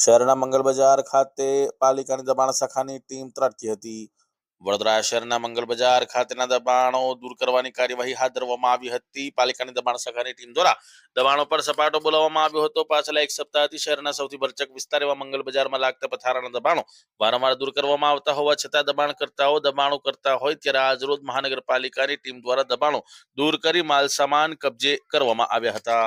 શહેરના મંગલ બજાર ખાતે પાલિકાની દબાણ શાખાની ટીમ ત્રાટકી હતી. વડોદરા શહેરના મંગલ બજાર ખાતેના દબાણો દૂર કરવાની કાર્યવાહી હાથ ધરવામાં આવી હતી. પાલિકાની દબાણ શાખાની ટીમ દ્વારા દબાણો પર સપાટો બોલાવવામાં આવ્યો હતો. પાછલા એક સપ્તાહથી શહેરના સૌથી ભરચક વિસ્તાર એવા મંગલ બજારમાં લાગતા પથારાના દબાણો વારંવાર દૂર કરવામાં આવતા હોવા છતાં દબાણકર્તાઓ દબાણો કરતા હોય ત્યારે આજરોજ મહાનગરપાલિકાની ટીમ દ્વારા દબાણો દૂર કરી માલ સામાન કબજે કરવામાં આવ્યા હતા.